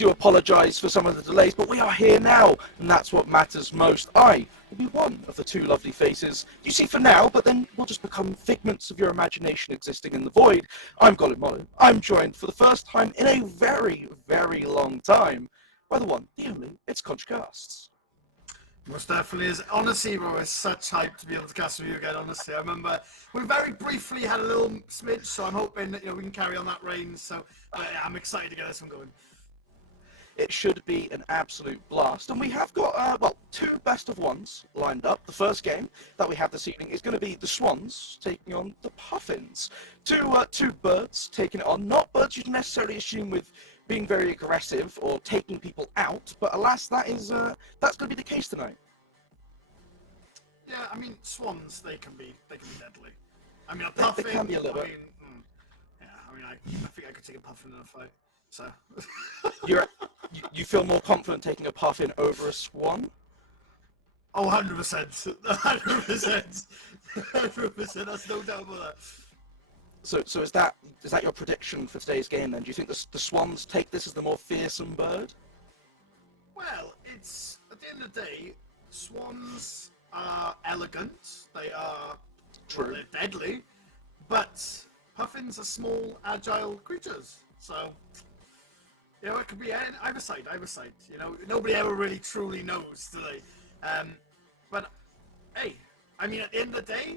do apologise for some of the delays, but we are here now, and that's what matters most. I will be one of the two lovely faces you see for now, but then we'll just become figments of your imagination existing in the void. I'm GoluMolu. I'm joined for the first time in a very, very long time by the one, the only, it's ConchCasts. Most definitely is. Honestly, bro, it's such hype to be able to cast with you again, honestly. I remember we very briefly had a little smidge, so I'm hoping that, we can carry on that reign. So yeah, I'm excited to get this one going. It should be an absolute blast. And we have got, two best of ones lined up. The first game that we have this evening is going to be the Swans taking on the Puffins. Two birds taking it on. Not birds you'd necessarily assume with being very aggressive or taking people out, but alas, that's going to be the case tonight. Yeah, I mean, swans, they can be deadly. I mean, a puffin, they can be a little bit. I think I could take a puffin in a fight. So you feel more confident taking a puffin over a swan? Oh, 100%. 100%. 100%. That's no doubt about that. So is that your prediction for today's game then? Do you think the Swans take this as the more fearsome bird? Well, it's at the end of the day, swans are elegant. They are true. Well, they're deadly, but puffins are small, agile creatures. So it could be either side. Nobody ever really truly knows, do they? But hey, I mean, at the end of the day,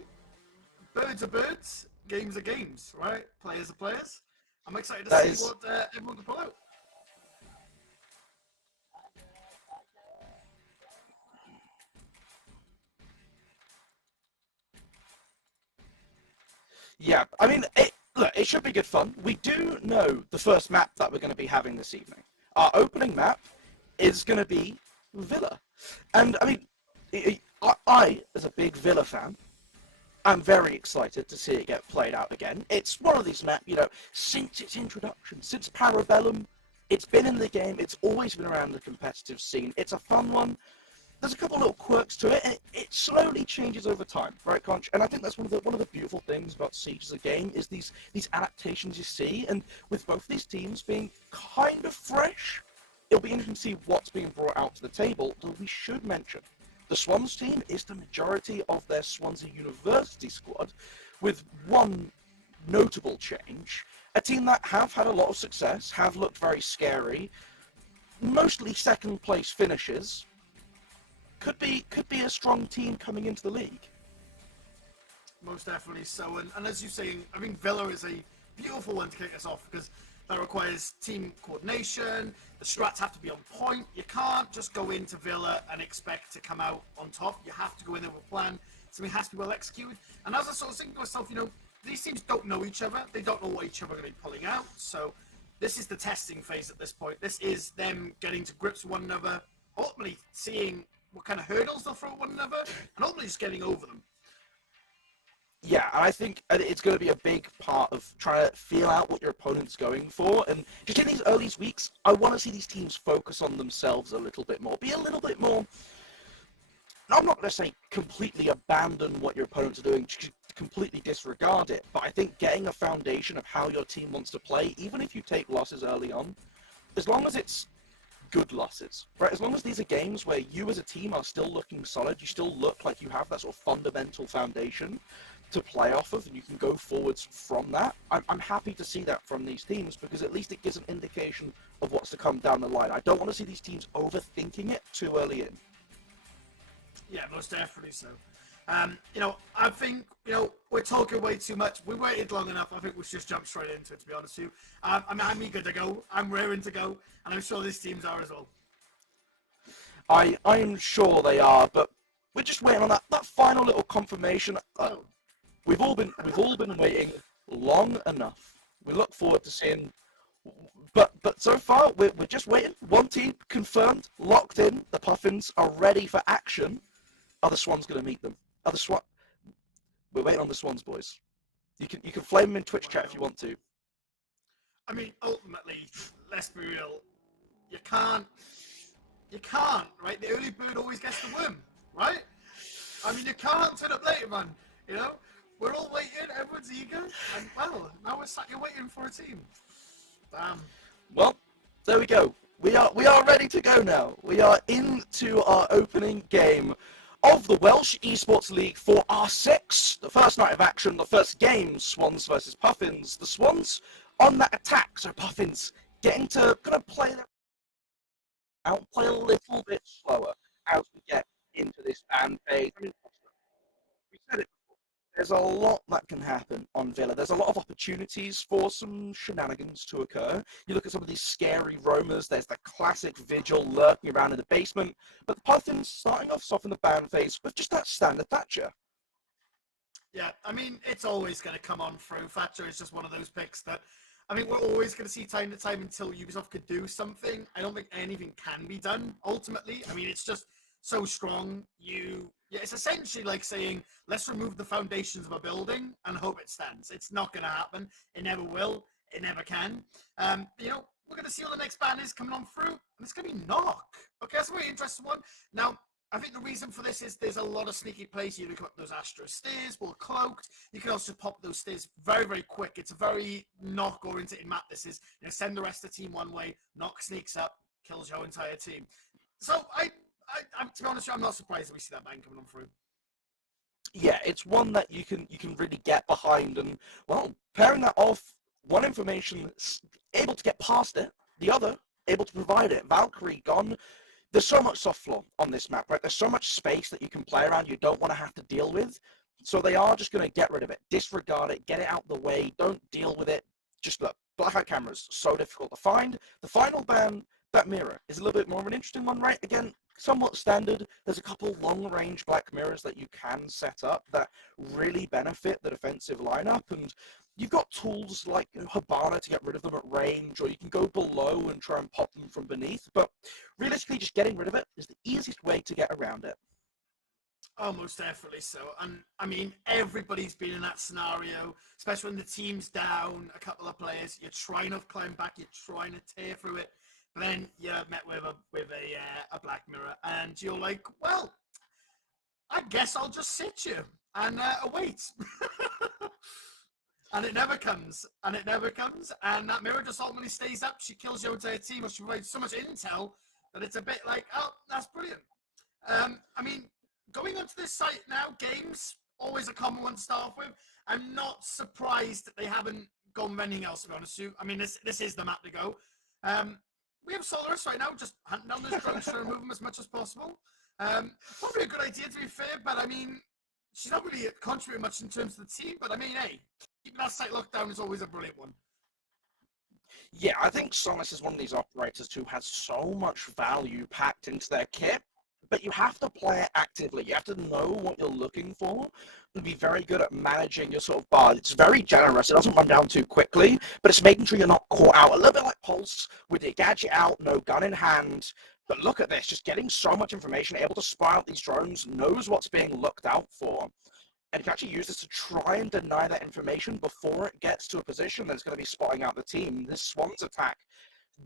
birds are birds. Games are games, right? Players are players. I'm excited to see what everyone can pull out. Yeah, I mean, it should be good fun. We do know the first map that we're going to be having this evening. Our opening map is going to be Villa. And, I mean, I, as a big Villa fan, I'm very excited to see it get played out again. It's one of these maps, since its introduction, since Parabellum, it's been in the game, it's always been around the competitive scene. It's a fun one. There's a couple little quirks to it, and it slowly changes over time, right, Conch? And I think that's one of the beautiful things about Siege as a game is these adaptations you see, and with both these teams being kind of fresh, it'll be interesting to see what's being brought out to the table, though we should mention the Swans team is the majority of their Swansea University squad, with one notable change. A team that have had a lot of success, have looked very scary, mostly second place finishes, could be a strong team coming into the league. Most definitely so, and as you're saying, I mean, Villa is a beautiful one to kick us off because that requires team coordination. The strats have to be on point. You can't just go into Villa and expect to come out on top. You have to go in there with a plan. Something has to be well executed. And as I sort of think to myself, these teams don't know each other. They don't know what each other are going to be pulling out. So this is the testing phase at this point. This is them getting to grips with one another, ultimately seeing what kind of hurdles they'll throw at one another, and ultimately just getting over them. Yeah, I think it's going to be a big part of trying to feel out what your opponent's going for. And just in these early weeks, I want to see these teams focus on themselves a little bit more. Be a little bit more... I'm not going to say completely abandon what your opponents are doing, completely disregard it. But I think getting a foundation of how your team wants to play, even if you take losses early on, as long as it's good losses, right? As long as these are games where you as a team are still looking solid, you still look like you have that sort of fundamental foundation to play off of, and you can go forwards from that. I'm happy to see that from these teams because at least it gives an indication of what's to come down the line. I don't want to see these teams overthinking it too early in. Yeah, most definitely so. I think, we're talking way too much. We waited long enough. I think we should just jump straight into it, to be honest with you. I'm eager to go. I'm raring to go. And I'm sure these teams are as well. I'm sure they are, but we're just waiting on that final little confirmation. We've all been waiting long enough. We look forward to seeing, but so far we're just waiting. One team confirmed, locked in. The Puffins are ready for action. Are the Swans going to meet them? We're waiting on the Swans, boys. You can flame them in Twitch chat if you want to. I mean, ultimately, let's be real. You can't, right? The early bird always gets the worm, right? I mean, you can't turn up later, man. We're all waiting, everyone's eager, and now we're sat here waiting for a team. Damn. Well, there we go. We are ready to go now. We are into our opening game of the Welsh Esports League for R6. The first night of action, the first game, Swans versus Puffins. The Swans on that attack, so Puffins getting to kind of play out, play a little bit slower as we get into this ban phase. I mean, we said it before. There's a lot that can happen on Villa. There's a lot of opportunities for some shenanigans to occur. You look at some of these scary roamers. There's the classic Vigil lurking around in the basement. But the Puffins starting off soft in the ban phase with just that standard Thatcher. Yeah, I mean, it's always going to come on through. Thatcher is just one of those picks that, I mean, we're always going to see time to time until Ubisoft could do something. I don't think anything can be done, ultimately. I mean, it's just so strong. It's essentially like saying, let's remove the foundations of a building and hope it stands. It's not going to happen. It never will. It never can. We're going to see what the next ban is coming on through, and it's going to be Knock. Okay, that's a very interesting one. Now, I think the reason for this is there's a lot of sneaky plays. You look up those Astra stairs, well cloaked. You can also pop those stairs very, very quick. It's a very Knock-oriented map. This is, send the rest of the team one way, Knock sneaks up, kills your entire team. So, to be honest, I'm not surprised that we see that ban coming on through. Yeah, it's one that you can really get behind, and well, pairing that off, one information able to get past it, the other able to provide it. Valkyrie gone. There's so much soft floor on this map, right? There's so much space that you can play around you don't want to have to deal with. So they are just going to get rid of it, disregard it, get it out the way, don't deal with it. Just look, blackout cameras, so difficult to find. The final ban, that mirror, is a little bit more of an interesting one, right? Again, somewhat standard. There's a couple long-range black mirrors that you can set up that really benefit the defensive lineup, and you've got tools like Habana to get rid of them at range, or you can go below and try and pop them from beneath, but realistically, just getting rid of it is the easiest way to get around it. Oh, most definitely so. And I mean, everybody's been in that scenario, especially when the team's down a couple of players. You're trying to climb back, you're trying to tear through it, but then you're met with a black mirror, and you're like, well, I guess I'll just sit you and await. And it never comes, and that mirror just ultimately stays up. She kills your entire team, or she provides so much intel that it's a bit like, oh, that's brilliant. I mean, going onto this site now, games, always a common one to start with. I'm not surprised that they haven't gone with anything else, to be honest with you. I mean, this is the map to go. We have Solaris right now, just hunting down those drugs to remove them as much as possible. Probably a good idea, to be fair, but I mean, she's not really contributing much in terms of the team, but I mean, hey, keeping that site locked down is always a brilliant one. Yeah, I think Solis is one of these operators who has so much value packed into their kit, but you have to play it actively. You have to know what you're looking for and be very good at managing your sort of bar. It's very generous. It doesn't run down too quickly, but it's making sure you're not caught out. A little bit like Pulse with your gadget out, no gun in hand. But look at this, just getting so much information, able to spy out these drones, knows what's being looked out for. And you can actually use this to try and deny that information before it gets to a position that's going to be spotting out the team. This Swans attack,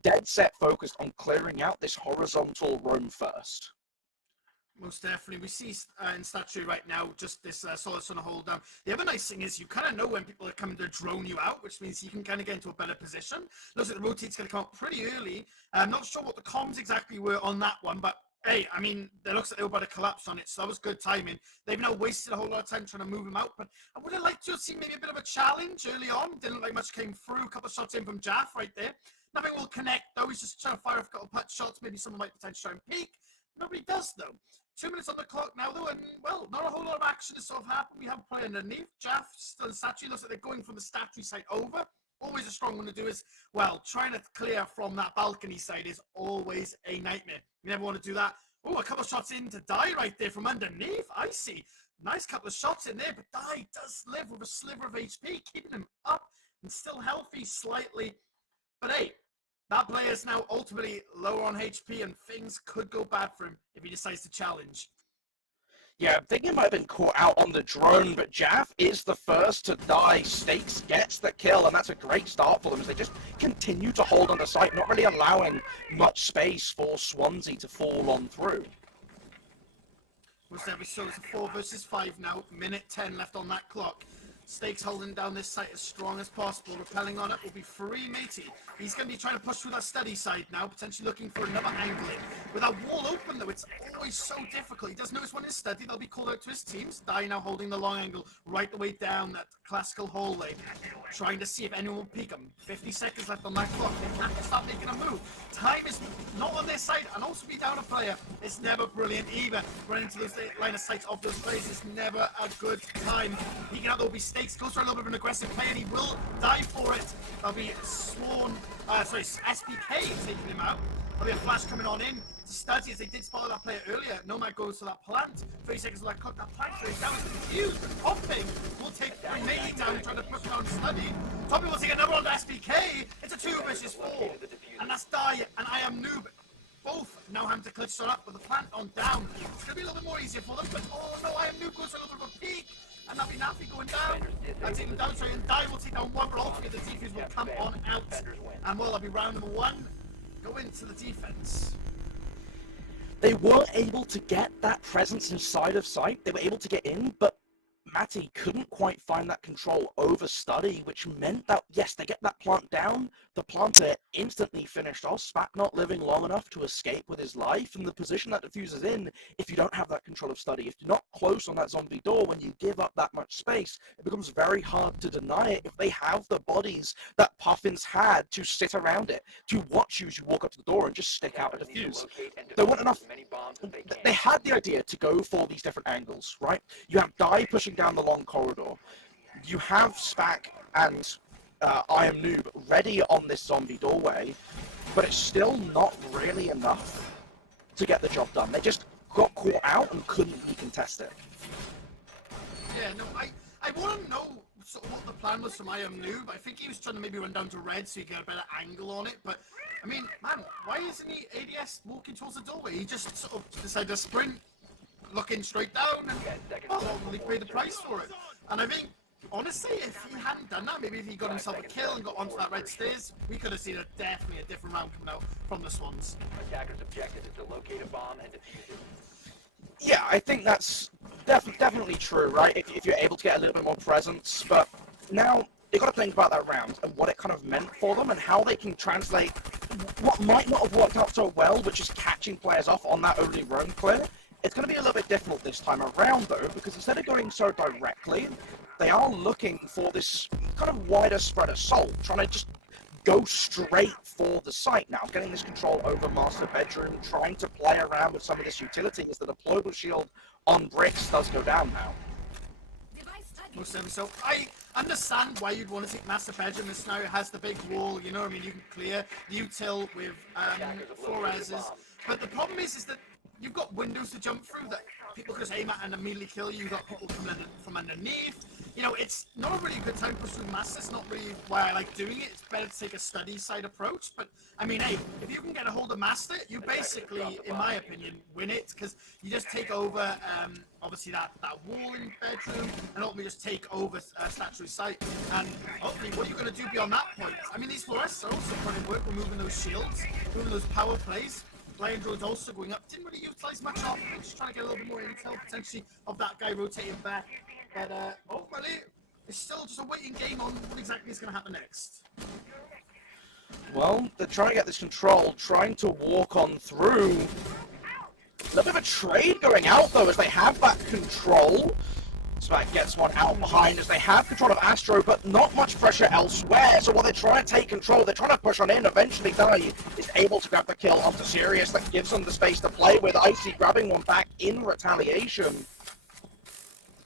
dead set focused on clearing out this horizontal roam first. Most definitely. We see in Statue right now just this Solace on a hold down. The other nice thing is you kind of know when people are coming to drone you out, which means you can kind of get into a better position. Looks like the rotate's going to come up pretty early. I'm not sure what the comms exactly were on that one, but hey, I mean, it looks like they were about to collapse on it, so that was good timing. They've now wasted a whole lot of time trying to move him out, but I would have liked to have seen maybe a bit of a challenge early on. Didn't look like much came through. A couple of shots in from Jaff right there. Nothing will connect, though. He's just trying to fire off a couple of punch shots. Maybe someone might potentially try and peek. Nobody does, though. 2 minutes on the clock now, though, and, well, not a whole lot of action has sort of happened. We have a player underneath. Jaff still in statue. Looks like they're going from the statue side over. Always a strong one to do is, well, trying to clear from that balcony side is always a nightmare. You never want to do that. Oh, a couple of shots in to Die right there from underneath. I see. Nice couple of shots in there, but Die does live with a sliver of HP, keeping him up and still healthy slightly. But hey, that player is now ultimately lower on HP, and things could go bad for him if he decides to challenge. Yeah, I think he might have been caught out on the drone, but Jaff is the first to die. Stakes gets the kill, and that's a great start for them as they just continue to hold on the site, not really allowing much space for Swansea to fall on through. So it's a 4 versus 5 now, minute 10 left on that clock. Stakes holding down this site as strong as possible. Repelling on it will be free matey. He's going to be trying to push through that steady side now, potentially looking for another angle in. With that wall open though, it's always so difficult. He does notice one is steady, they'll be called out to his teams. Die now holding the long angle right the way down that classical hallway. Trying to see if anyone will peek him. 50 seconds left on that clock. They have to start making a move. Time is not on their side, and also be down a player. It's never brilliant either. Running into those line of sight of those players is never a good time. He can there will be stakes. Goes for a little bit of an aggressive play, and he will die for it. There'll be SPK taking him out. There'll be a flash coming on in to Study as they did spot that player earlier. Nomad goes to that plant. 30 seconds of that cook. That plant goes down. It's confused. Popping will take Maybe down, trying to push down Study. Tommy will take another on to SPK. It's a 2 versus 4. And that's Die and I Am Noob. Both now having to clutch on up with the plant on down. It's going to be a little bit more easier for them, but oh no, I Am Noob goes for a little bit of a peek. And that'll be Nappy going down. That's even down, sorry, and Die will take down one, but ultimately the defense will come on out. And well, that'll be round number 1. Go into the defense. They were able to get that presence inside of sight. They were able to get in, but Matty couldn't quite find that control over Study, which meant that, yes, they get that plant down. The planter instantly finished off. Spack not living long enough to escape with his life. And the position that defuses in, if you don't have that control of Study, if you're not close on that zombie door, when you give up that much space, it becomes very hard to deny it if they have the bodies that Puffins had to sit around it, to watch you as you walk up to the door and just stick out a defuse. There weren't enough. They had the idea to go for these different angles, right? You have Die pushing down the long corridor. You have Spack and I Am Noob ready on this zombie doorway, but it's still not really enough to get the job done. They just got caught out and couldn't recontest it. Yeah, no, I want to know sort of what the plan was from I Am Noob. I think he was trying to maybe run down to red so you get a better angle on it, but I mean, man, why isn't he ADS walking towards the doorway? He just sort of decided to sprint, looking straight down, and ultimately paid the price for it. And I think, honestly, if he hadn't done that, maybe if he got himself a kill and got onto that red stairs, we could have seen definitely a different round coming out from the Swans. Attackers' objective is to locate a bomb and defuse it. Yeah, I think that's definitely true, right? If you're able to get a little bit more presence, but now you've got to think about that round and what it kind of meant for them and how they can translate what might not have worked out so well, which is catching players off on that only roam clear. It's going to be a little bit difficult this time around, though, because instead of going so directly, they are looking for this kind of wider spread assault, trying to just go straight for the site now, getting this control over Master Bedroom, trying to play around with some of this utility as the deployable shield on bricks does go down now. Most certainly so. I understand why you'd want to take Master Bedroom. This scenario has the big wall, you know what I mean? You can clear util with 4 reses. But the problem is that you've got windows to jump through that people can just aim at and immediately kill you. You've got people coming in from underneath. You know, it's not a really good time to push through Master. It's not really why I like doing it. It's better to take a study side approach. But, I mean, hey, if you can get a hold of Master, you basically, in my opinion, win it. Because you just take over, obviously, that wall in Bedroom, and ultimately just take over Statuary Site. And hopefully, what are you going to do beyond that point? I mean, these fluorescents are also putting work, removing those shields, moving those power plays. Lion Drone's also going up. Didn't really utilize much of it. Just trying to get a little bit more intel, potentially, of that guy rotating back. But ultimately, it's still just a waiting game on what exactly is going to happen next. Well, they're trying to get this control, trying to walk on through. A little bit of a trade going out, though, as they have that control. Smack gets one out behind as they have control of Astro, but not much pressure elsewhere. So while they're trying to take control, they're trying to push on in. Eventually, Die is able to grab the kill onto Sirius. That gives them the space to play with. Icy grabbing one back in retaliation.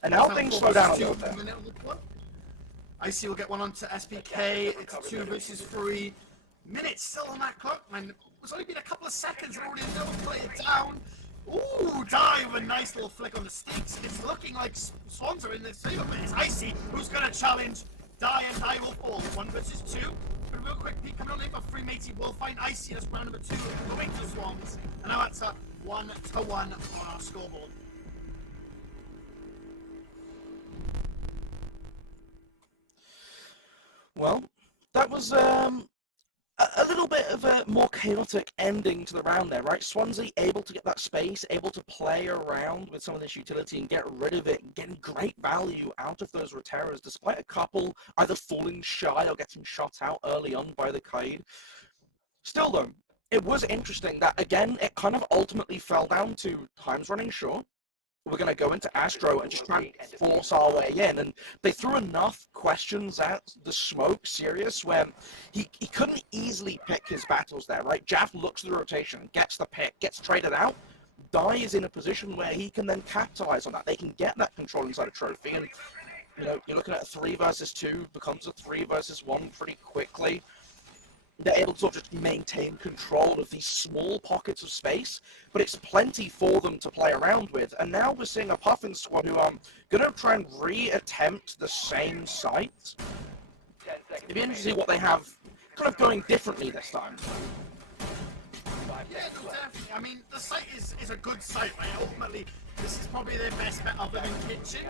And now things slow down a little bit. Icy will get one onto SPK. It's 2 versus 3 minutes still on that clock. Man, it's only been a couple of seconds and already another player down. Ooh, Die with a nice little flick on the sticks. It's looking like Swans are in this favor, but it's Icy who's going to challenge Die, and Die will fall. 1 versus 2. But a real quick peek coming on in, but Free Matey will find Icy. That's round number 2 going to Swans. And now that's a 1-1 on our scoreboard. Well, that was a little little bit of a more chaotic ending to the round there, right? Swansea able to get that space, able to play around with some of this utility and get rid of it, getting great value out of those Roteras, despite a couple either falling shy or getting shot out early on by the Kaid. Still, though, it was interesting that, again, it kind of ultimately fell down to time's running short. We're going to go into Astro and just try and force our way in. And they threw enough questions at the smoke, Sirius, where he couldn't easily pick his battles there, right? Jaff looks at the rotation, gets the pick, gets traded out. Die is in a position where he can then capitalize on that. They can get that control inside a trophy. And, you know, you're looking at a 3 versus 2, becomes a 3 versus 1 pretty quickly. They're able to sort of just maintain control of these small pockets of space, but it's plenty for them to play around with. And now we're seeing a Puffin squad who are going to try and re-attempt the same site. It'd be interesting to see what they have kind of going differently this time. Yeah, no, definitely. I mean, the site is a good site, right? Ultimately, this is probably their best bet other than Kitchen.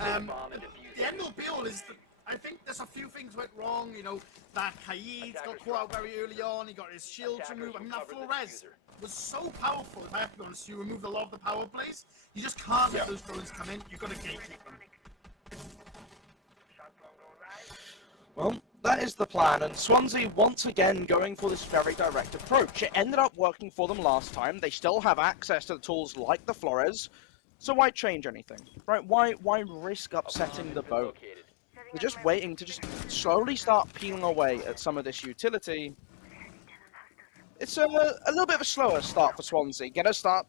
The end all be all is that I think there's a few things went wrong. You know, that Kaid got caught out very early on. He got his shields removed. I mean, that Flores was so powerful. If I have to be honest, you removed a lot of the power plays. You just can't let those drones come in. You've got to gatekeep them. Well, that is the plan, and Swansea once again going for this very direct approach. It ended up working for them last time. They still have access to the tools like the Flores, so why change anything, right? Why risk upsetting the boat? They're just waiting to just slowly start peeling away at some of this utility. It's a little bit of a slower start for Swansea. Get a start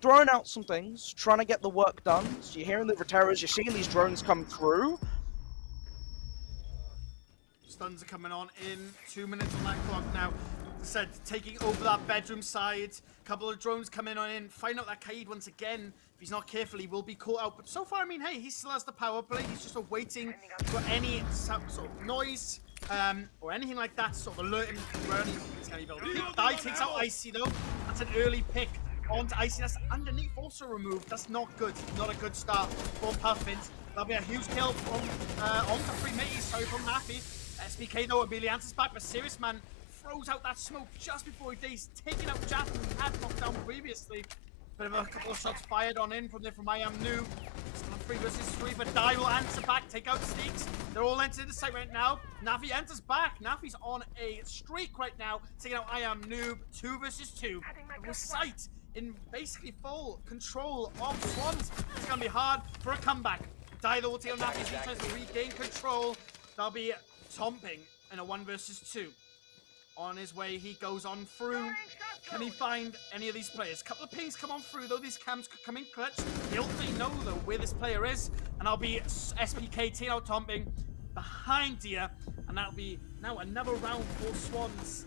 throwing out some things, trying to get the work done. So you're hearing the Roteras, you're seeing these drones come through. Stuns are coming on in 2 minutes on that clock now. As I said, taking over that bedroom side. A couple of drones coming on in. Find out that Kaid once again. If he's not careful, he will be caught out. But so far, I mean, hey, he still has the power play. He's just waiting for any sort of noise or anything like that to sort of alert him where he's going to be able to die. Takes out Icy though. That's an early pick onto Icy. That's underneath also removed. That's not good. Not a good start for Puffins. That'll be a huge kill from onto Freematey. Sorry, from Nappy. SBK though immediately answers back, but Serious Man throws out that smoke just before he dies, taking out Jaff, who he had knocked down previously. Bit of a couple of shots fired on in from there from I Am Noob. Still 3 versus 3, but Die will answer back, take out Steaks. They're all entering the site right now. Nafi enters back. Nafi's on a streak right now, taking out I Am Noob. 2 versus 2. With Sight in basically full control of Swans. It's going to be hard for a comeback. Die though will take out Nafi as he tries to regain control. That'll be Tomping in a 1 versus 2. On his way, he goes on through. Can he find any of these players? Couple of pings come on through, though. These cams could come in clutch. They ultimately know, though, where this player is. And I'll be SPK Tino Tomping behind Dia. And that'll be now another round for Swans.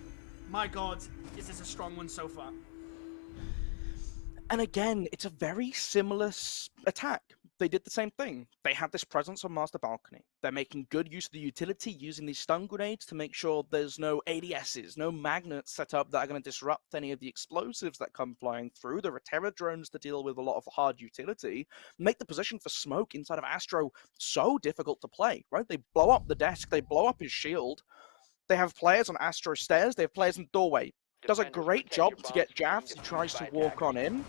My God, is this a strong one so far? And again, it's a very similar attack. They did the same thing. They have this presence on Master Balcony. They're making good use of the utility, using these stun grenades to make sure there's no ADSs, no magnets set up that are going to disrupt any of the explosives that come flying through. The Roterra drones to deal with a lot of hard utility, make the position for Smoke inside of Astro so difficult to play, right? They blow up the desk, they blow up his shield. They have players on Astro stairs, they have players in the doorway. Does a great job to get Javs, he tries to walk on in.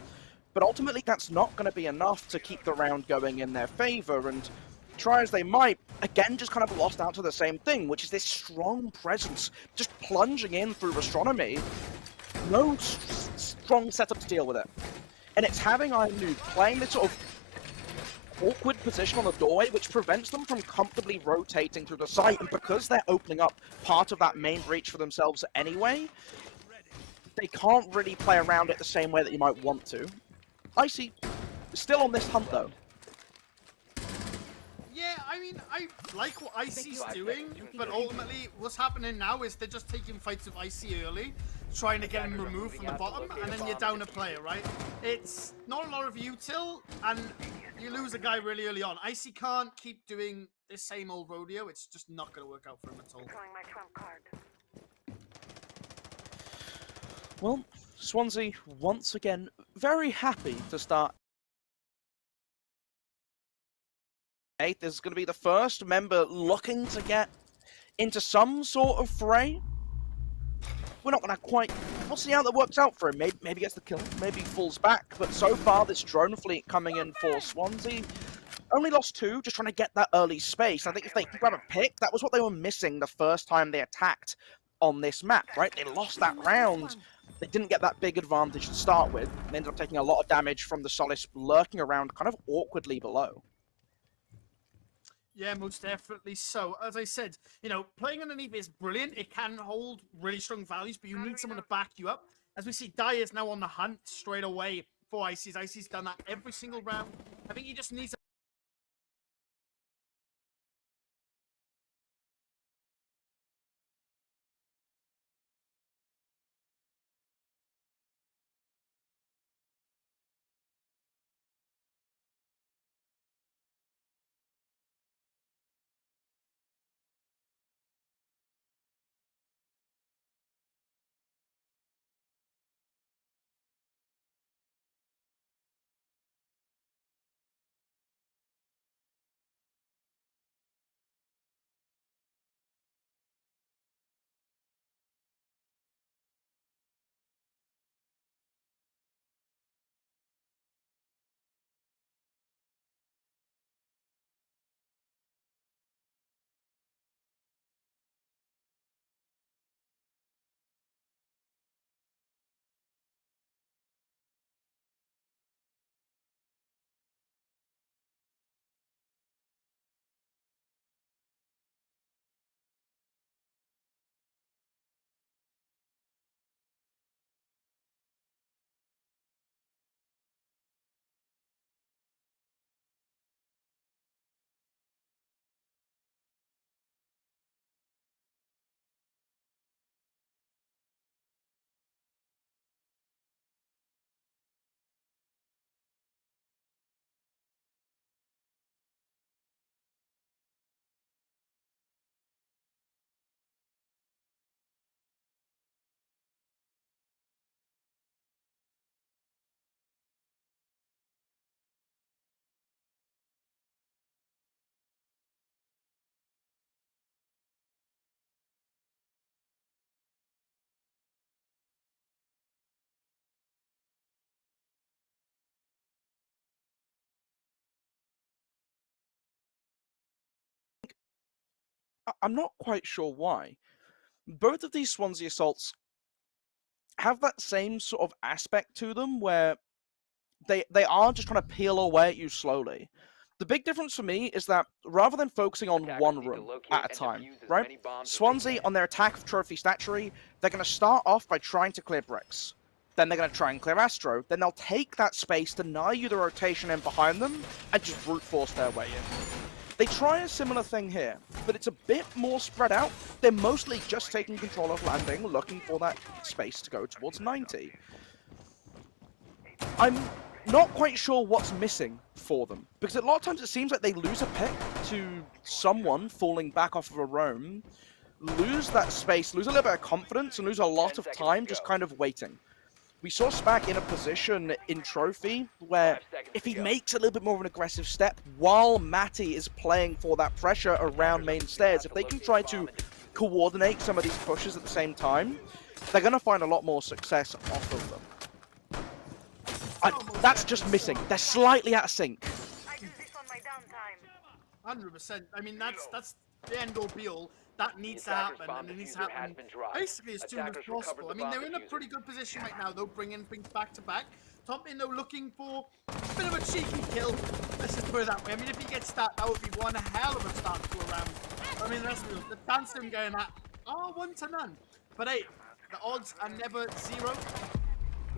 But ultimately, that's not going to be enough to keep the round going in their favor, and try as they might, again, just kind of lost out to the same thing, which is this strong presence, just plunging in through Astronomy. No strong setup to deal with it. And it's having Ainu playing this sort of awkward position on the doorway, which prevents them from comfortably rotating through the site, and because they're opening up part of that main breach for themselves anyway, they can't really play around it the same way that you might want to. Icy, still on this hunt though. Yeah, I mean, I like what Icy's doing, but ultimately what's happening now is they're just taking fights with Icy early, trying to get him removed from the bottom, and then you're down a player, right? It's not a lot of util, and you lose a guy really early on. Icy can't keep doing this same old rodeo. It's just not going to work out for him at all. Well, Swansea, once again, very happy to start. This is going to be the first member looking to get into some sort of fray. we're not gonna quite. We'll see how that works out for him. Maybe gets the kill, maybe falls back. But so far, this drone fleet coming in for Swansea only lost 2, just trying to get that early space. I think if they can grab a pick, that was what they were missing the first time they attacked on this map, right? They lost that round. They didn't get that big advantage to start with. They ended up taking a lot of damage from the Solace lurking around kind of awkwardly below. Yeah, most definitely so. As I said, you know, playing underneath is brilliant. It can hold really strong values, but you need someone to back you up. As we see, Dyer is now on the hunt straight away for Icy's. Icy's done that every single round. I think he just needs I'm not quite sure why. Both of these Swansea assaults have that same sort of aspect to them where they are just trying to peel away at you slowly. The big difference for me is that rather than focusing on Attackers one need to room locate at a and time, defuse as right? many bombs as they Swansea, can. on their attack of trophy statuary, they're going to start off by trying to clear bricks. Then they're going to try and clear Astro. Then they'll take that space, deny you the rotation in behind them, and just brute force their way in. They try a similar thing here, but it's a bit more spread out. They're mostly just taking control of landing, looking for that space to go towards 90. I'm not quite sure what's missing for them, because a lot of times it seems like they lose a pick to someone falling back off of a roam, lose that space, lose a little bit of confidence, and lose a lot 10 of seconds time to just go. kind of waiting. We saw Spack in a position in Trophy where 5 seconds if to he go. makes a little bit more of an aggressive step while Matty is playing for that pressure around Attackers are main moving stairs, out if to they can locate a try bomb to and defuse it. coordinate some of these pushes at the same time, they're going to find a lot more success off of them. That's just missing. They're slightly out of sync. 100%. I mean, that's the end all be all. That needs to attacker's happen, bomb and it needs to diffuser has happen been dropped. basically as soon as Attackers recovered possible. the I mean, bomb they're in a diffuser. pretty good position right now, though, bringing things back to back. Tompin, though, looking for a bit of a cheeky kill. Let's just put it that way. I mean, if he gets that would be one hell of a start to a round. I mean, that's real. The chance of him getting that are 1 to none. But hey, the odds are never zero.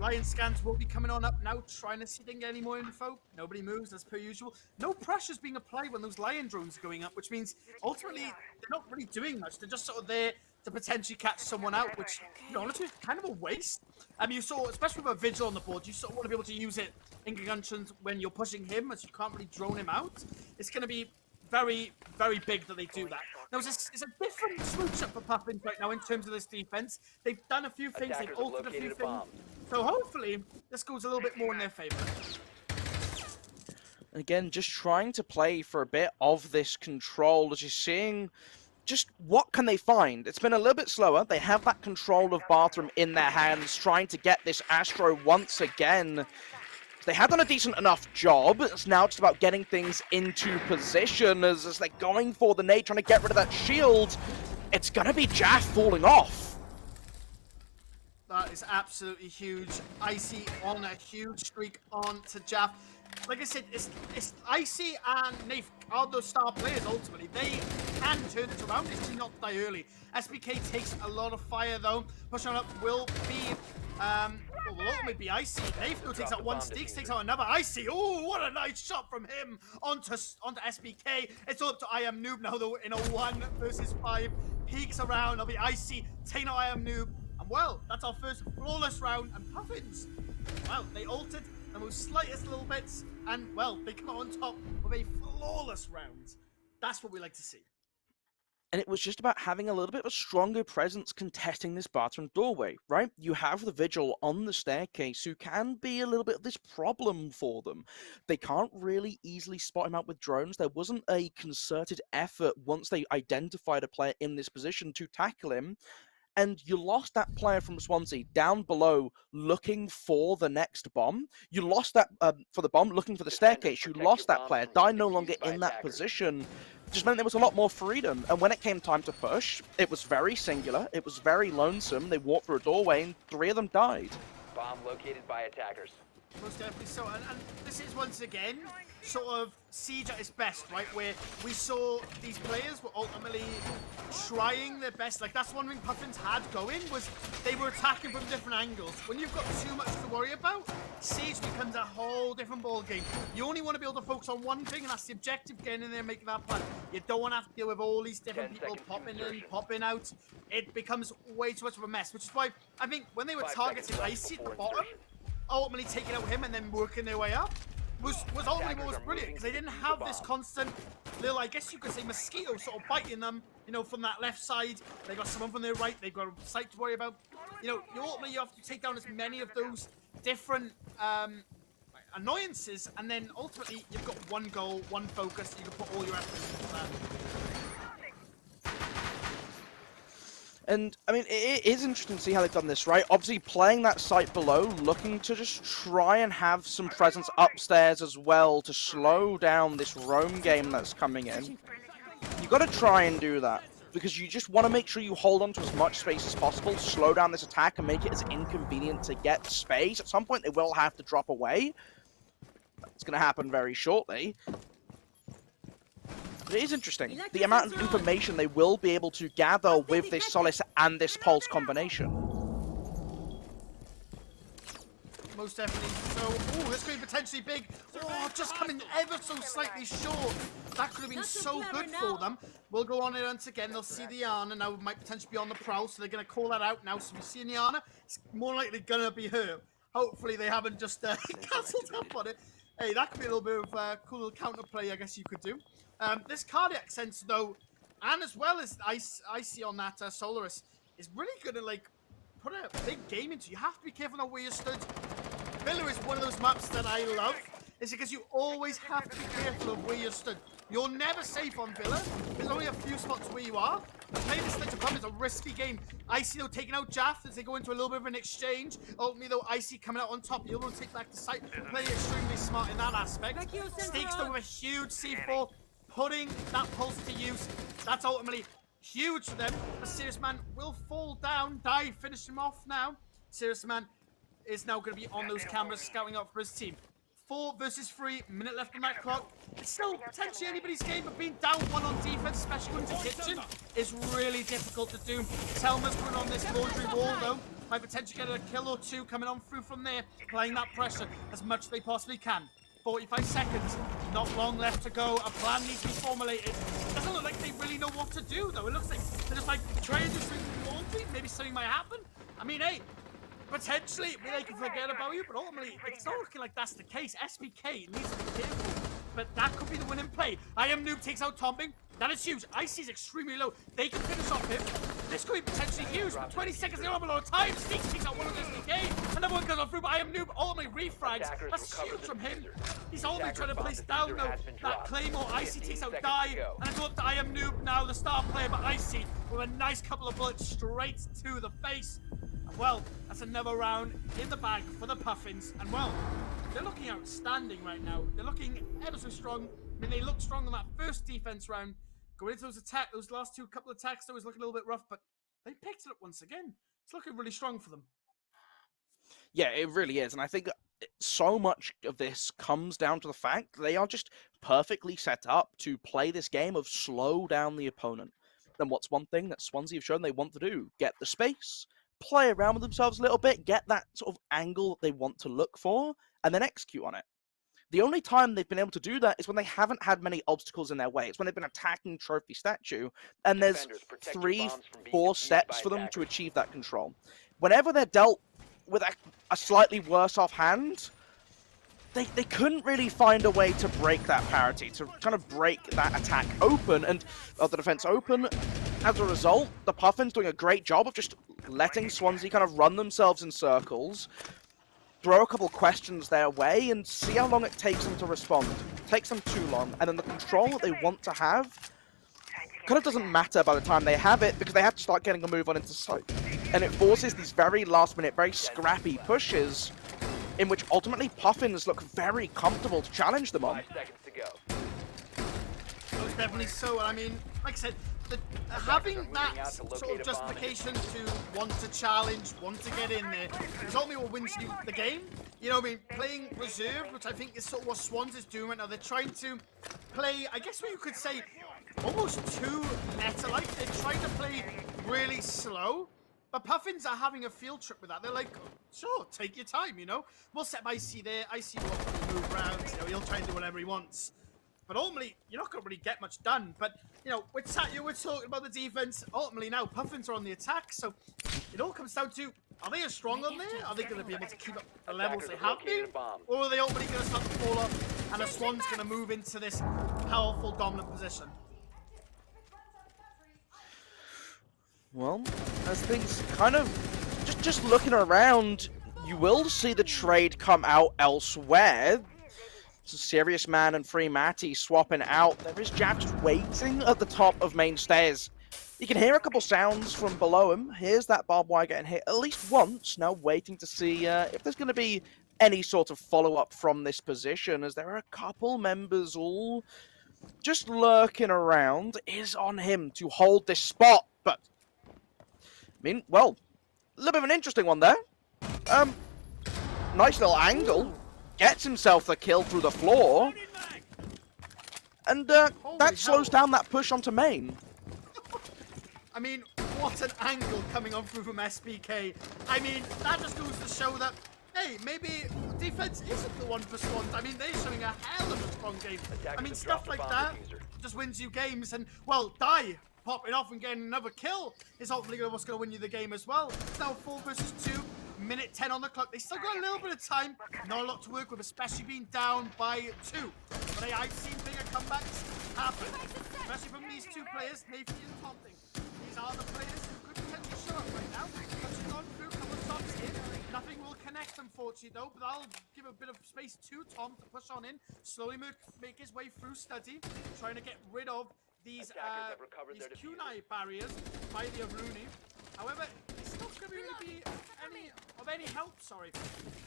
Lion scans will be coming on up now, trying to see if they can get any more info. Nobody moves as per usual. No pressure's being applied when those Lion drones are going up, which means ultimately they're not really doing much. They're just sort of there to potentially catch someone out, which, to be honest with you, is kind of a waste. You saw, especially with a Vigil on the board, you sort of want to be able to use it in conjunctions when you're pushing him, as you can't really drone him out. It's going to be very, very big that they do that. Now, it's a different switch up for Puffins right now in terms of this defense. They've done a few things, they've Attackers have altered a few located a things. bomb. So hopefully, this goes a little bit more in their favor. Again, just trying to play for a bit of this control, as you're seeing just what can they find? It's been a little bit slower. They have that control of Bartram in their hands, trying to get this Astro once again. They have done a decent enough job. It's now just about getting things into position as they're going for the nade, trying to get rid of that shield. It's going to be Jaff falling off. That is absolutely huge. Icy on a huge streak on to Jaff. Like I said, it's Icy and Nath are the star players ultimately. They can turn it around if they not die early. SBK takes a lot of fire though. Pushing up will be will ultimately be Icy. Nath though takes out one, Steaks takes out another. Icy, oh, what a nice shot from him onto SBK. It's all up to I Am Noob now though in a 1 versus 5. Peeks around, it'll be Icy, taking out I Am Noob. And well, that's our first flawless round. And Puffins, well, they altered the most slightest little bits, and well, they come out on top with a flawless round. That's what we like to see. And it was just about having a little bit of a stronger presence contesting this Bartram doorway, right? You have the Vigil on the staircase who can be a little bit of this problem for them. They can't really easily spot him out with drones. There wasn't a concerted effort once they identified a player in this position to tackle him. And you lost that player from Swansea down below looking for the next bomb. You lost that for the bomb looking for the staircase. You lost that player. Die no longer in that position. Just meant there was a lot more freedom. And when it came time to push, it was very singular. It was very lonesome. They walked through a doorway and 3 of them died. Bomb located by attackers. Most definitely so. And this is once again sort of Siege at its best, right? Where we saw these players were ultimately trying their best. Like, that's one thing Puffins had going, was they were attacking from different angles. When you've got too much to worry about, Siege becomes a whole different ball game. You only want to be able to focus on one thing, and that's the objective, getting in there and making that plan. You don't want to have to deal with all these different people popping in, popping out. It becomes way too much of a mess, which is why I think when they were targeting Icy at the bottom, ultimately taking out him and then working their way up was ultimately what was brilliant, because they didn't have this constant little, I guess you could say, mosquito sort of biting them, you know, from that left side. They got someone from their right, they've got a site to worry about. You know, ultimately you have to take down as many of those different annoyances, and then ultimately you've got one goal, one focus, you can put all your efforts into that. And, I mean, it is interesting to see how they've done this, right? Obviously, playing that site below, looking to just try and have some presence upstairs as well to slow down this roam game that's coming in. You've got to try and do that, because you just want to make sure you hold on to as much space as possible, slow down this attack, and make it as inconvenient to get space. At some point, they will have to drop away. It's going to happen very shortly. But it is interesting, the amount of information they will be able to gather with this Solace and this Pulse combination. Most definitely. So, ooh, this could be potentially big. Oh, just coming ever so slightly short. That could have been so good for them. We'll go on it once again. They'll see the Yana now, might potentially be on the prowl, so they're going to call that out now. So we see the Yana, it's more likely going to be her. Hopefully they haven't just cancelled up on it. Hey, that could be a little bit of cool little counterplay, I guess you could do. This cardiac sense, though, and as well as Icy on that Solaris, is really going to, like, put a big game into. You have to be careful on where you stood. Villa is one of those maps that I love. It's because you always have to be careful of where you stood. You're never safe on Villa. There's only a few spots where you are. And playing this Ledger Pub is a risky game. Icy, though, taking out Jaff as they go into a little bit of an exchange. Ultimately, though, Icy coming out on top. You're able to take back the site. Playing extremely smart in that aspect. Stakes, though, with a huge C4. Putting that pulse to use. That's ultimately huge for them. The Serious Man will fall down. Die, finish him off now. Serious Man is now going to be on those cameras, scouting out for his team. 4 versus 3, minute left on that clock. It's still potentially anybody's game, but being down 1 on defense, especially into kitchen, is really difficult to do. Telma's putting on this laundry wall, though. Might potentially get a kill or 2 coming on through from there, applying that pressure as much as they possibly can. 45 seconds, not long left to go. A plan needs to be formulated. It doesn't look like they really know what to do, though. It looks like they're just like trying to do something laundry. Maybe something might happen. I mean, hey, potentially they can forget about you, but ultimately it's not looking like that's the case. SBK needs to be careful, but that could be the winning play. I Am Noob takes out Tombing. That is huge. Icy's extremely low. They can finish off him. This could be potentially huge. 20 seconds, they don't have a lot of time. Sneaks takes out one of this SDK. Another one goes on through, but I am noob. Ultimately refrags. That's huge from him. He's only trying to place down though. That Claymore. Icy takes out Die. And it's up to I am noob now, the star player, but Icy with a nice couple of bullets straight to the face. And well, that's another round in the bag for the Puffins. And well, they're looking outstanding right now. They're looking ever so strong. I mean, they looked strong in that first defense round. Going into those last couple of attacks, that was looking a little bit rough, but they picked it up once again. It's looking really strong for them. Yeah, it really is. And I think so much of this comes down to the fact they are just perfectly set up to play this game of slow down the opponent. Then what's one thing that Swansea have shown they want to do? Get the space, play around with themselves a little bit, get that sort of angle that they want to look for, and then execute on it. The only time they've been able to do that is when they haven't had many obstacles in their way. It's when they've been attacking Trophy Statue, and there's 3, 4 steps for them to achieve that control. Whenever they're dealt with a slightly worse off hand, they couldn't really find a way to break that parity, to kind of break that attack open, and the defense open. As a result, the Puffins doing a great job of just letting Swansea kind of run themselves in circles, throw a couple questions their way, and see how long it takes them to respond. It takes them too long, and then the control that they want to have kind of doesn't matter by the time they have it, because they have to start getting a move on into sight. And it forces these very last minute, very scrappy pushes, in which ultimately Puffins look very comfortable to challenge them on. 5 seconds to go. Most definitely so. I mean, like I said, having that sort of justification to want to challenge, want to get in there, is ultimately what wins you the game. You know what I mean? Playing reserve, which I think is sort of what Swans is doing right now. They're trying to play, I guess what you could say, almost too meta-like. They're trying to play really slow. But Puffins are having a field trip with that. They're like, sure, take your time, you know? We'll set Icy there. Icy will move around. You know, he'll try and do whatever he wants. But ultimately, you're not going to really get much done. But, you know, we're talking about the defense. Ultimately now, Puffins are on the attack. So it all comes down to, are they as strong on there? Are they going to be able to keep up the levels they have been? Or are they ultimately going to start to fall off? And the Swans going to move into this powerful, dominant position? Well, as things kind of just looking around, you will see the trade come out elsewhere. So Serious Man and Free Matty swapping out. There is Jav just waiting at the top of main stairs. You can hear a couple sounds from below him. Here's that barbed wire getting hit at least once. Now waiting to see if there's going to be any sort of follow-up from this position, as there are a couple members all just lurking around. Is on him to hold this spot, but I mean, well, a little bit of an interesting one there. Nice little angle. Gets himself the kill through the floor. And that slows down that push onto main. I mean, what an angle coming on through from SPK. I mean, that just goes to show that, hey, maybe defense isn't the one for Swans. I mean, they're showing a hell of a strong game. I mean, stuff like that just wins you games. And, well, Die popping off and getting another kill is ultimately what's going to win you the game as well. It's now 4 versus 2. Minute 10 on the clock. They still got a little bit of time. Not a lot to work with, especially being down by 2. But hey, I've seen bigger comebacks happen. Especially from these two players, Nathan and Topping. These are the players who could potentially show up right now. Touching on through a couple of tops here. Nothing will connect, unfortunately, though. But I'll give a bit of space to Tom to push on in. Slowly make his way through Study. Trying to get rid of these kunai barriers by the Rooney. However, it's not going to really be any help, sorry.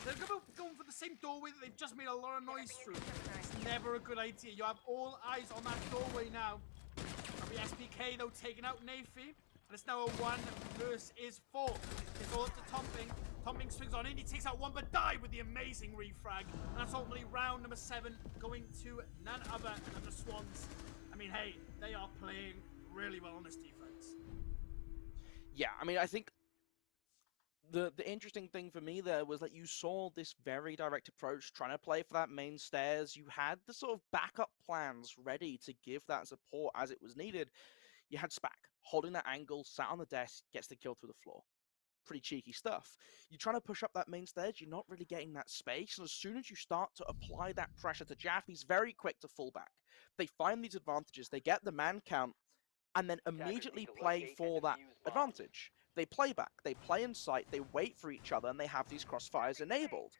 They're going for the same doorway that they've just made a lot of noise through. It's never a good idea. You have all eyes on that doorway now. That'll be SPK, though, taking out Nafi. And it's now a 1 versus 4. It's all up to Tomping. Tomping swings on in. He takes out one, but Die with the amazing refrag. And that's ultimately round number 7, going to none other than the Swans. I mean, hey, they are playing really well on this defense. Yeah, I mean, I think the interesting thing for me there was that you saw this very direct approach, trying to play for that main stairs. You had the sort of backup plans ready to give that support as it was needed. You had Spack holding that angle, sat on the desk, gets the kill through the floor. Pretty cheeky stuff. You're trying to push up that main stairs, you're not really getting that space, and as soon as you start to apply that pressure to Jaff, he's very quick to fall back. they find these advantages, they get the man count, and then immediately play for that advantage. They play back, they play in sight, they wait for each other, and they have these crossfires enabled.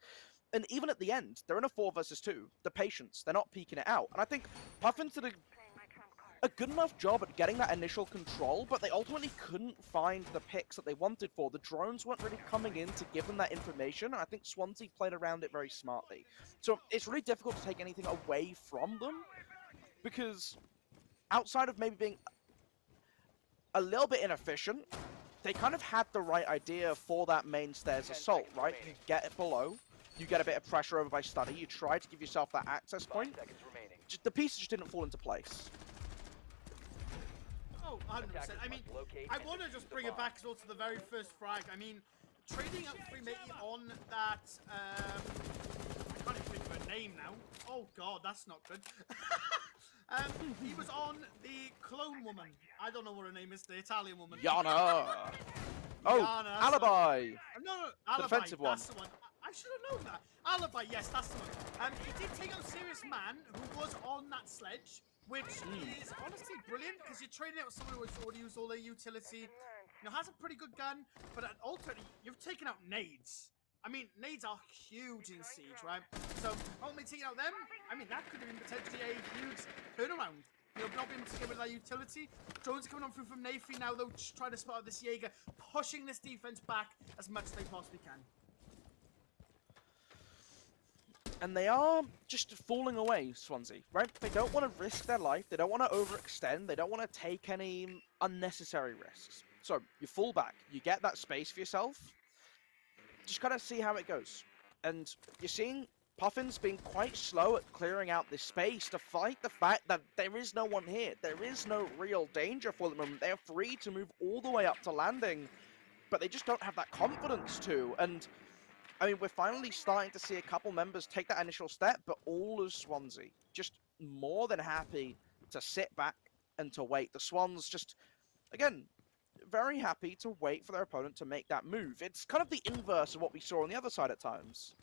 And even at the end, they're in a 4 versus 2. The patience, they're not peeking it out. And I think Puffins did a good enough job at getting that initial control, but they ultimately couldn't find the picks that they wanted for. The drones weren't really coming in to give them that information, and I think Swansea played around it very smartly. So it's really difficult to take anything away from them, because outside of maybe being a little bit inefficient, they kind of had the right idea for that main stairs assault, right? You get it below, you get a bit of pressure over by study, you try to give yourself that access point. The pieces just didn't fall into place. Oh, 100%. I mean, I want to just bring it back as well to the very first frag. I mean, trading up Freematey on that, I can't even think of her name now. Oh god, that's not good. He was on the clone woman. I don't know what her name is, the Italian woman. Yana! Oh, Yana, Alibi! No, Alibi, defensive one. that's the one. I should have known that. Alibi, yes, that's the one. He did take out a serious man who was on that sledge, which is honestly brilliant, because you're trading out with someone who's already used all their utility, you know, has a pretty good gun, but ultimately, you've taken out nades. I mean, nades are huge in Siege, right? So, only taking out them, I mean, that could have been potentially a huge turnaround. You know, not being able to get rid of that utility. Drones coming on through from Nafi now, though, just trying to spot out this Jaeger, pushing this defense back as much as they possibly can. And they are just falling away, Swansea, right? They don't want to risk their life, they don't want to overextend, they don't want to take any unnecessary risks. So, you fall back, you get that space for yourself, just kind of see how it goes. And you're seeing Puffins being quite slow at clearing out this space to fight the fact that there is no one here. There is no real danger for them. And they're free to move all the way up to landing, but they just don't have that confidence to. And, I mean, we're finally starting to see a couple members take that initial step, but all of Swansea just more than happy to sit back and to wait. The Swans just, again, very happy to wait for their opponent to make that move. It's kind of the inverse of what we saw on the other side at times.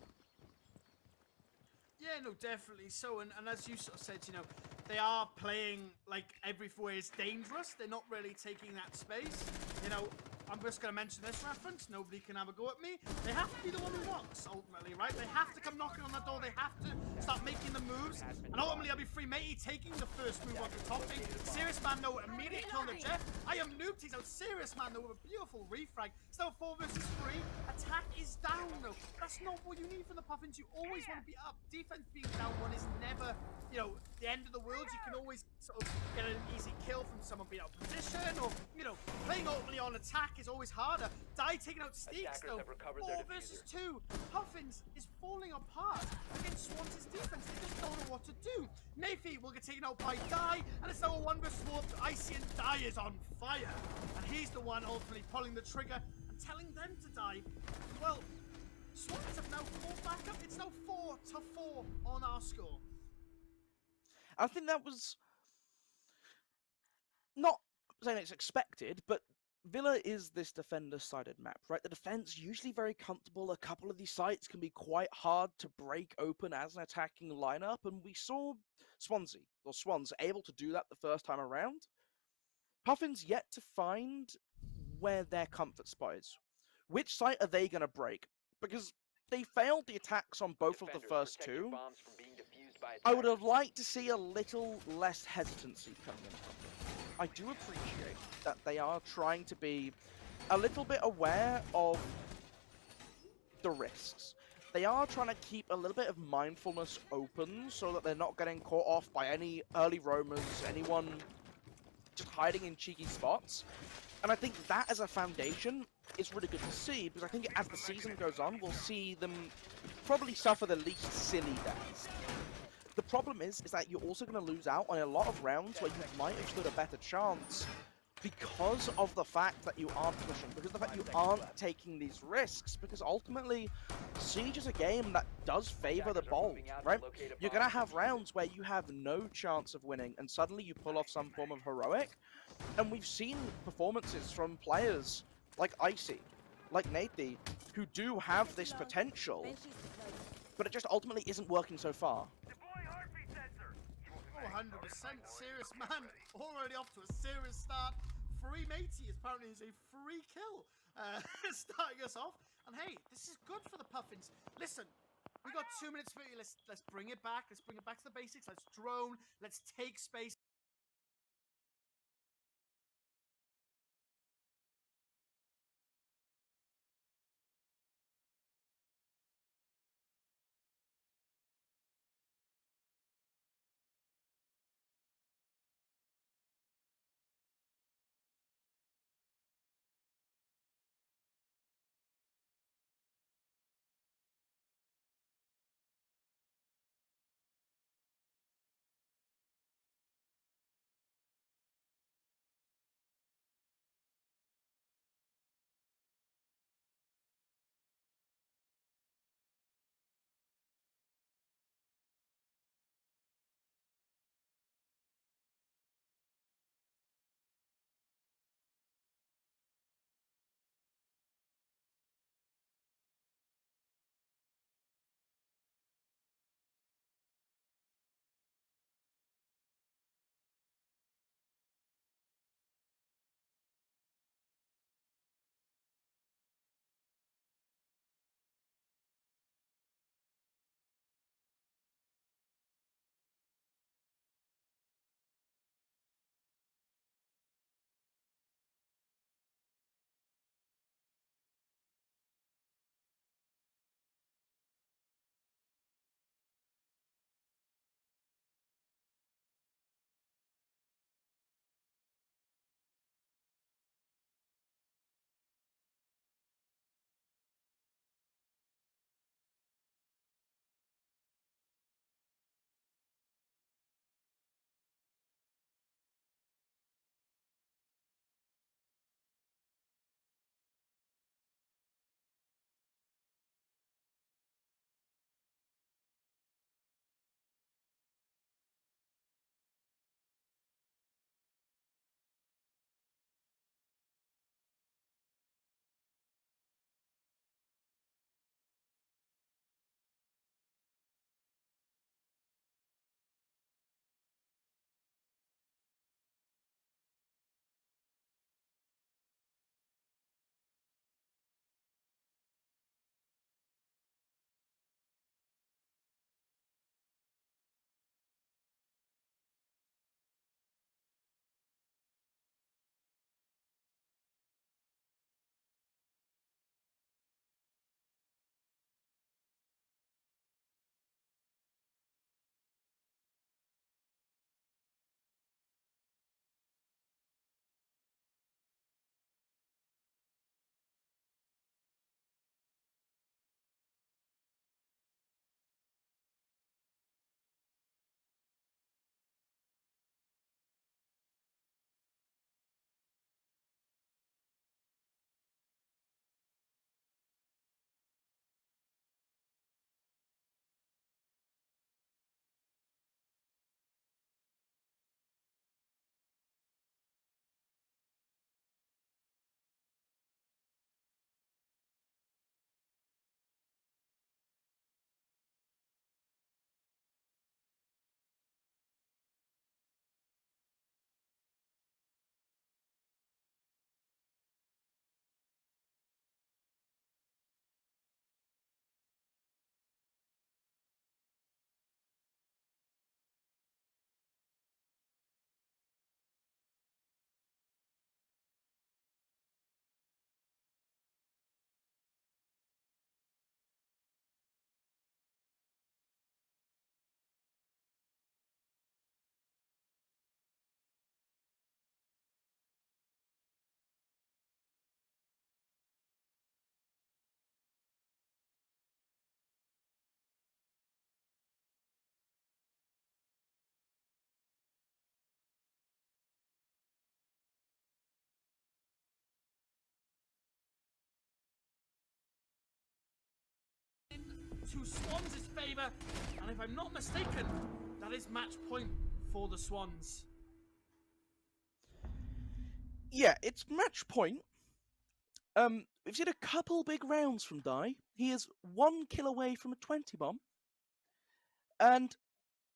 Yeah, no, definitely so. And as you sort of said, you know, they are playing like everywhere is dangerous. They're not really taking that space. You know, I'm just going to mention this reference. Nobody can have a go at me. They have to be the one who walks, ultimately, right? They have to come knocking on the door. They have to start making the moves. And ultimately, I'll be Freematey taking the first move on the topping. Serious Man, though, immediately killing the Jeff. I am nuked. He's out. Serious Man, though, with a beautiful refrag. Still 4 versus 3. Attack is down, though. That's not what you need from the Puffins. You always want to be up. Defense being down one is never, you know, the end of the world. You can always sort of get an easy kill from someone being out of position, or, you know, playing ultimately on attack is always harder. Die taking out Steaks, though. 4 versus 2. Puffins is falling apart against Swans' defense. They just don't know what to do. Nafi will get taken out by Die, and it's now a 1 versus 4. Icy and Die is on fire. And he's the one ultimately pulling the trigger and telling them to die. Well, Swans have now called back up. It's now 4-4 on our score. I think that was not saying it's expected, but Villa is this defender-sided map, right? The defense usually very comfortable. A couple of these sites can be quite hard to break open as an attacking lineup, and we saw Swans able to do that the first time around. Puffins yet to find where their comfort spot is. Which site are they going to break? Because they failed the attacks on both of the first two. I would have liked to see a little less hesitancy coming in from them. I do appreciate that they are trying to be a little bit aware of the risks. They are trying to keep a little bit of mindfulness open so that they're not getting caught off by any early roamers, anyone just hiding in cheeky spots. And I think that as a foundation is really good to see, because I think as the season goes on, we'll see them probably suffer the least silly deaths. The problem is that you're also going to lose out on a lot of rounds where you might have stood a better chance because of the fact that you aren't pushing, because of the fact you aren't taking these risks, because ultimately, Siege is a game that does favor the bold, right? You're going to have rounds where you have no chance of winning, and suddenly you pull off some form of heroic, and we've seen performances from players like Icy, like Nathy, who do have this potential, but it just ultimately isn't working so far. Oh, 100%. Serious man already off to a serious start. Free matey apparently is a free kill starting us off. And hey, this is good for the Puffins. Listen, we got 2 minutes for you. Let's bring it back. Let's bring it back to the basics. Let's drone. Let's take space. To Swans' favour, and if I'm not mistaken, that is match point for the Swans. Yeah, it's match point. We've seen a couple big rounds from Dai. He is 1 kill away from a 20 bomb. And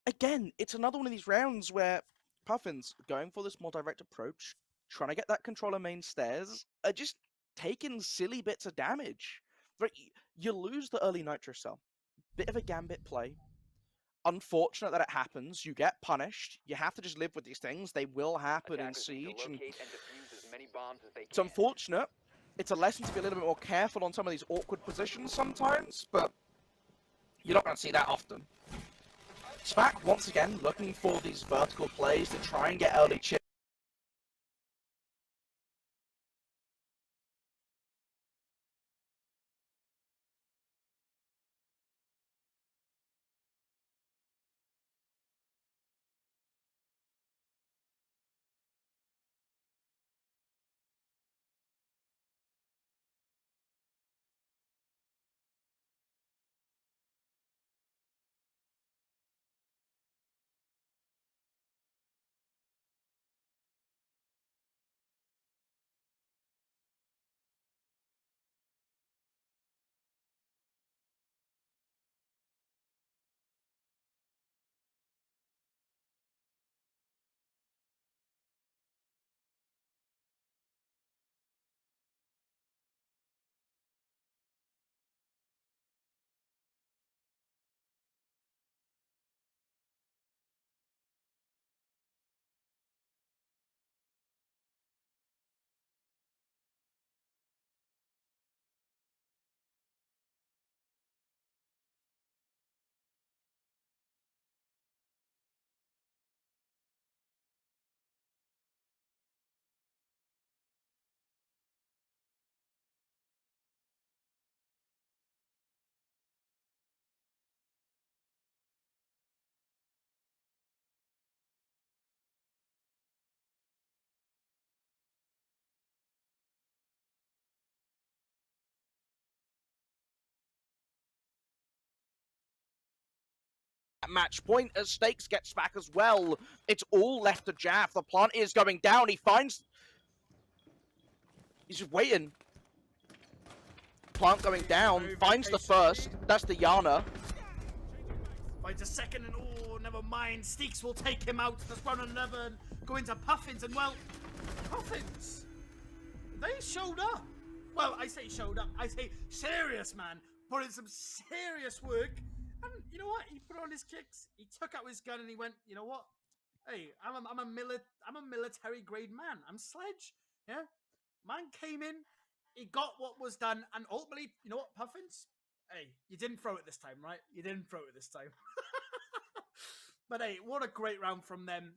again, it's another one of these rounds where Puffins going for this more direct approach, trying to get that controller main stairs, are just taking silly bits of damage. Right, you lose the early Nitro Cell. Bit of a gambit play. Unfortunate that it happens. You get punished. You have to just live with these things. They will happen in Attackers need to Siege. And locate and defuse as many bombs as they it's can. unfortunate. It's a lesson to be a little bit more careful on some of these awkward positions sometimes, but You're not going to see that often. Smack, once again, looking for these vertical plays to try and get early chips. at match point as Stakes gets back as well. It's all left to Jaff. The plant is going down. He finds... He's just waiting. Plant going down. Very, very Finds the patient. first. That's the Yana. Finds a second and oh, never mind. Steeks will take him out. That's round 11. Go into Puffins and well, Puffins. They showed up. Well, I say showed up. I say serious, man. Put in some serious work. And you know what? He put on his kicks. He took out his gun and he went. You know what? Hey, I'm a military grade man. I'm Sledge. Yeah. Man came in. He got what was done, and ultimately, you know what, Puffins? Hey, you didn't throw it this time, right? You didn't throw it this time. But hey, what a great round from them.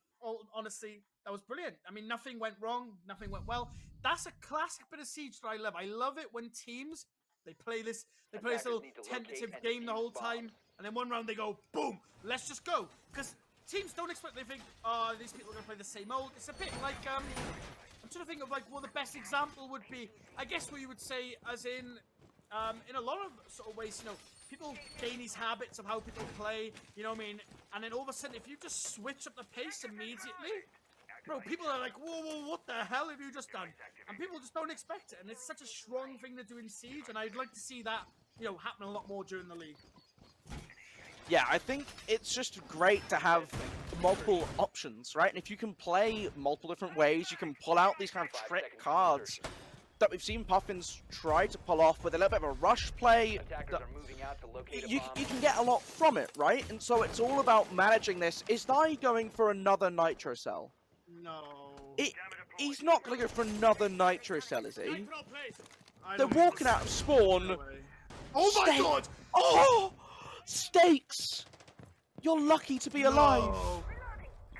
Honestly, that was brilliant. I mean, nothing went wrong, nothing went well. That's a classic bit of Siege that I love. I love it when teams, they play this little tentative game the whole time, and then one round they go, boom, let's just go. Because teams don't expect, they think, oh, these people are going to play the same old. It's a bit like, I'm trying to think of like what the best example would be. I guess what you would say, as in a lot of sort of ways, you know, people gain these habits of how people play, you know what I mean? And then all of a sudden, if you just switch up the pace immediately, bro, people are like, whoa, what the hell have you just done? And people just don't expect it. And it's such a strong thing to do in Siege, and I'd like to see that, you know, happen a lot more during the league. Yeah, I think it's just great to have multiple options, right? And if you can play multiple different ways, you can pull out these kind of trick cards that we've seen Puffins try to pull off with a little bit of a rush play. You can get a lot from it, right? And so it's all about managing this. Is Dai going for another Nitro Cell? No. He's not going to go for another Nitro Cell, is he? I They're don't walking think out of spawn. so. Oh my Stake. god! Oh! Stakes! You're lucky to be alive. No.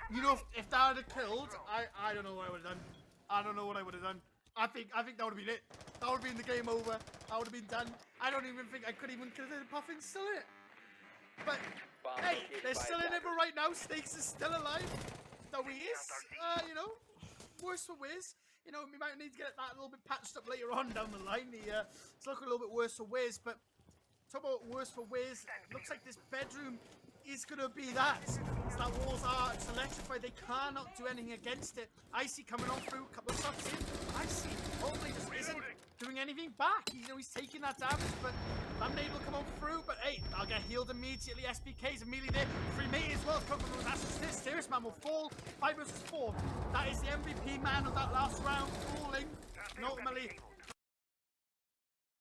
You know, if that had killed, I don't know what I would have done. I don't know what I would have done. I think that would have been it. That would have been the game over. That would have been done. I don't even think I could even consider Puffins still in it. But hey, they're still in it for right now. Stakes is still alive. Though he is, you know, worse for Wiz. You know, we might need to get that a little bit patched up later on down the line. It's looking a little bit worse for Wiz, but talk about worse for Wiz. Looks like this bedroom is gonna be that. That walls are electrified. They cannot do anything against it. Icy coming on through, couple of shots in. Icy hopefully just isn't doing anything back. You know, he's taking that damage, but Laminated will come on through. But hey, I'll get healed immediately. SPK's immediately there. Free mate as well. Come from those assists. Serious Man will fall. 5 versus 4. That is the MVP man of that last round falling. And ultimately,